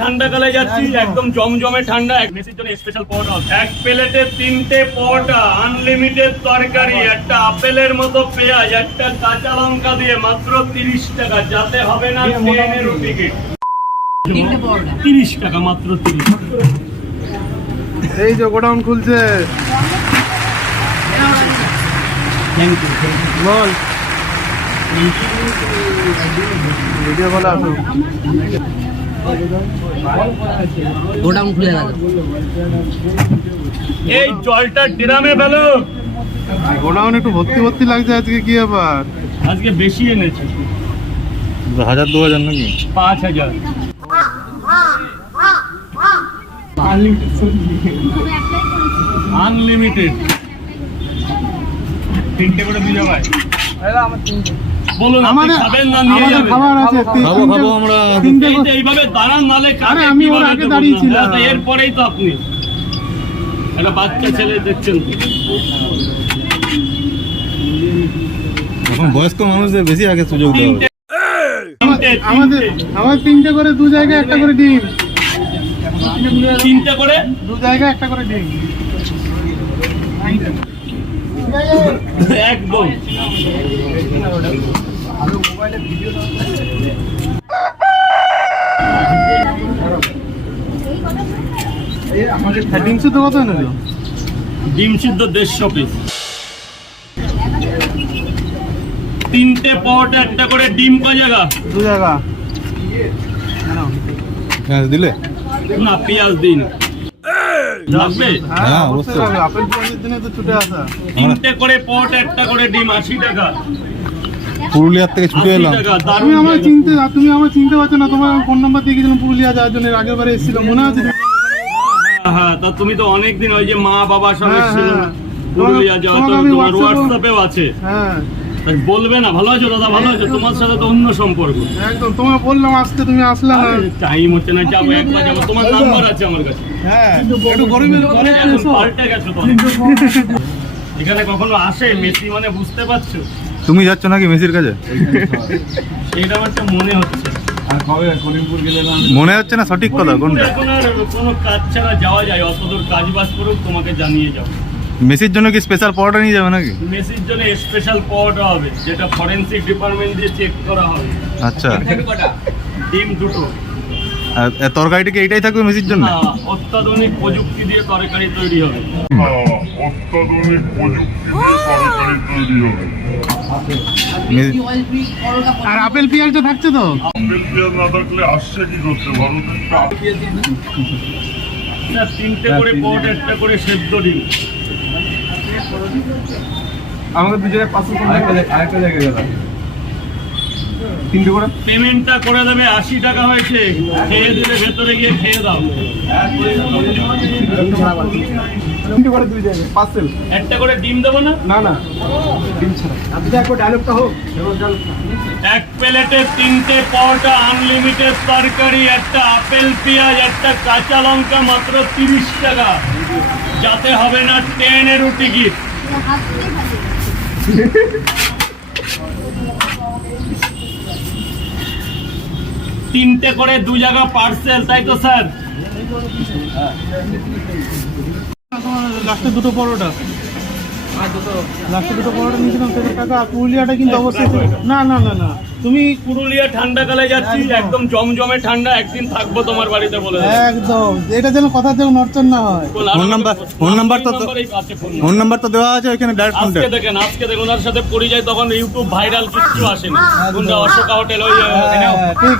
ঠান্ডাকালে যাচ্ছি একদম জমজমে ঠান্ডা। এক মেসির জন্য স্পেশাল পরোটা হবে। এক প্লেটে তিনটে পরোটা আনলিমিটেড তরকারি একটা আপেলের মতো পেঁয়াজ একটা কাঁচা লঙ্কা দিয়ে মাত্র তিরিশ টাকা। যাতে হবে না ট্রেনেরও টিকিট তিরিশ টাকা মাত্র তিরিশ এই যে গোডাউন খুলছে। বল। ভিডিও বলে আসো গোডাউন খুলে গেল। এই জলটা ড্রামে ফেলো। গোডাউন একটু ভর্তি ভর্তি লাগছে আজকে কি ব্যাপার? আজকে বেশি এনেছে। হাজার দু হাজার নাকি? পাঁচ হাজার। আনলিমিটেড তিনটে করে দিয়ে ভাই। বলুন আপনি খাবেন না নিয়ে যাবেন। খাবার আছে খাব, খাব আমরা। তিনটে এই যে এইভাবে দাঁড়ান নালে আরে আমি ওর আগে দাঁড়িয়েছিলাম। এরপরেই তো আপনি। একটা বাচ্চা ছেলে দেখছেন। এখন বয়স্ক মানুষদের বেশি আগে সুযোগ দেওয়া আমাদের আমার তিনটে করে দু জায়গায় একটা করে ডিম। তিনটে করে? দু জায়গায় একটা করে ডিম। একদম। ডিম কত সিদ্ধ দেড়শো পিস তিনটে পরোটা একটা করে ডিম ক জায়গা? দু জায়গা। হ্যাঁ দিলে? না পেঁয়াজ দিন। লাগবে? হ্যাঁ অবশ্যই অবশ্যই। আপেল পেঁয়াজের দিনে তো ছুটে আসা। তিনটে করে পরোটা একটা করে ডিম আশি টাকা। পুরুলিয়ার থেকে ছুটে এলাম। তুমি আমার চিনতে তুমি আমার চিনতে পারছ না তোমার ফোন নাম্বার দিয়ে গেছিলাম পুরুলিয়া যাওয়ার জন্য আগের বারে এসেছিলাম মনে আছে হ্যাঁ, হ্যাঁ তা তুমি তো অনেকদিন ওই যে মা বাবার সঙ্গে হ্যাঁ, ছিল হ্যাঁ। পুরুলিয়া যাওয়া তো তোমার হোয়াটসঅ্যাপেও আছে। হ্যাঁ। বলবে না ভালো আছো দাদা ভালো আছো? তোমার সাথে তো অন্য সম্পর্ক। একদম তোমায় বললাম আসতে তুমি আসলে না। টাইম হচ্ছে না যাব একবার যাব। তোমার নাম্বার আছে আমার কাছে। হ্যাঁ একটু পাল্টে গেছো তো এখানে কখনো আসে মেসি মানে বুঝতে পারছ? তুমি যাচ্ছ নাকি মেসির কাছে? আমার তো মনে হচ্ছে মনে হচ্ছে না সঠিক কথা কোনটা? আর কোনো কাজ ছাড়া যাওয়া যায়। অত দূর কাজ বাজ করুক তোমাকে জানিয়ে যাও মেসির জন্য কি স্পেশাল পরোটা নিয়ে যাবে নাকি? মেসির জন্য স্পেশাল পড হবে যেটা ফরেন্সিক ডিপার্টমেন্ট দিয়ে চেক করা হবে। আচ্ছা। ডিম দুটো। তরকারিটা কি এইটাই থাকবে মেসির জন্য? না, অত্যাধুনিক প্রযুক্তি দিয়ে তরকারি তৈরি হবে। অত্যাধুনিক প্রযুক্তি তৈরি হবে। আর আপেল পেঁয়াজটা থাকছে তো। আপেল পেঁয়াজ না থাকলে আসছে কি করতে? তিনটে করে পড একটা করে সেদ্ধ ডিম। আমাকে পাঁচশো আরেকটা জায়গায় গেলাম তিনটে করে? পেমেন্টটা করে দেবে আশি টাকা হয়েছে। খেয়ে দিলে ভেতরে গিয়ে খেয়ে দাও। তিনটে করে দুই পার্সেল। একটা করে ডিম দেবো না? না না ডিম ছাড়া। আপনি একবার ডায়লগটা হোক। এক প্লেটে তিনটে আনলিমিটেড তরকারি একটা আপেল পেঁয়াজ একটা কাঁচা লঙ্কা মাত্র তিরিশ টাকা। যাতে হবে না ট্রেনেরও টিকিট তিনটে করে দু জায়গা পার্সেল তাই তো স্যার? লাস্টে দুটো পরোটা। লাস্টে দুটো পরোটা নিয়েছিলাম সেটার টাকা আর পুরুলিয়াটা কিন্তু অবশ্যই না না না না। তুমি পুরুলিয়া ঠান্ডাকালে যাচ্ছি একদম। জমজমে ঠান্ডা একদিন থাকব তোমার বাড়িতে বলে একদম। এটা যেন কথা যেন নড়চড় না হয়। ফোন নাম্বার ফোন নাম্বার তো ফোন নাম্বার। তো দেওয়া আছে ডাইরেক্ট আজকে দেখেন আজকে দেখুন ওনার সাথে পরিচয় তখন ইউটিউব ভাইরাল কিচ্ছু আসেনি। কোনটা অশোকা হোটেল ওই হ্যাঁ, ঠিক।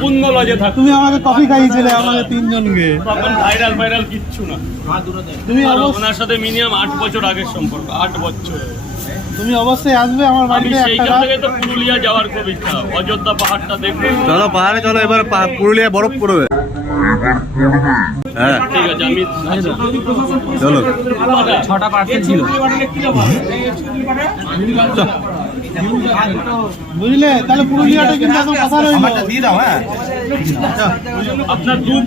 পূর্ণ লজে তুমি আমাকে কফি খাইয়েছিলে আমাদের তিনজনকে। তখন ভাইরাল ভাইরাল কিচ্ছু না। তুমি ওনার সাথে মিনিমাম আট বছর আগের সম্পর্ক আট বছর। তুমি অবশ্যই আসবে আমার বাড়িতে একটা থেকে তো পুরুলিয়া যাওয়ার খুব ইচ্ছা। অযোধ্যা পাহাড়টা দেখব। চলো পাহাড়ে চলো এবার পা- পুরুলিয়ায় বরফ পড়বে। হ্যাঁ। ঠিক আছে আমি চলো। ছটা পার্সেল ছিল। বুঝলে তাহলে পুরুলিয়াটা কিন্তু একদম কথা রইল দিয়ে দাও হ্যাঁ আপনার দুধ